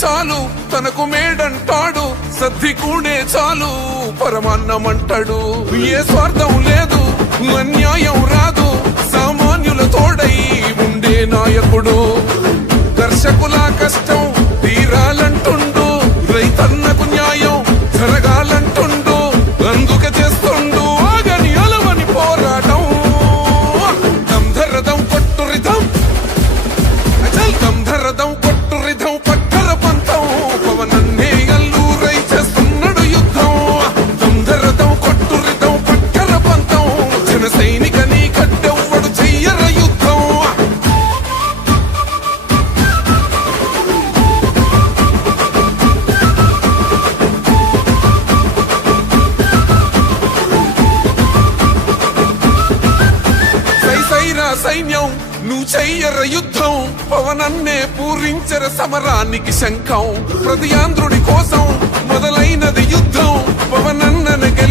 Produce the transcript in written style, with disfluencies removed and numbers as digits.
చాలు తనకు మేడంటాడు, సద్ది కూడే చాలు పరమాన్నమంటాడు. ఏ స్వార్థం లేదు, అన్యాయం రాదు, సామాన్యుల తోడై ఉండే నాయకుడు. కర్షకుల కష్టం తీరాలంటుండు, రైతన్నకు న్యాయం జరగాలంటుండు, అందుకే చేస్తుండు ఆగని అలవని పోరాటం. దంధరదం కొట్టు రిధం, దంధరదం కొట్టు రిధం, పట్టర పంతం పవనన్నే గల్లూరై చేస్తున్నాడు యుద్ధం. దంధరదం కొట్టు రిధం, పట్టర పంతం జన సైనిక నీ కట్టెవ్వడు చెయ్యర యుద్ధం. సైన్యం నువ్వు చెయ్యర యుద్ధం, పవనన్నే పూరించర సమరానికి శంఖం. ప్రతి ఆంధ్రుడి కోసం మొదలైనది యుద్ధం, పవనన్ననగే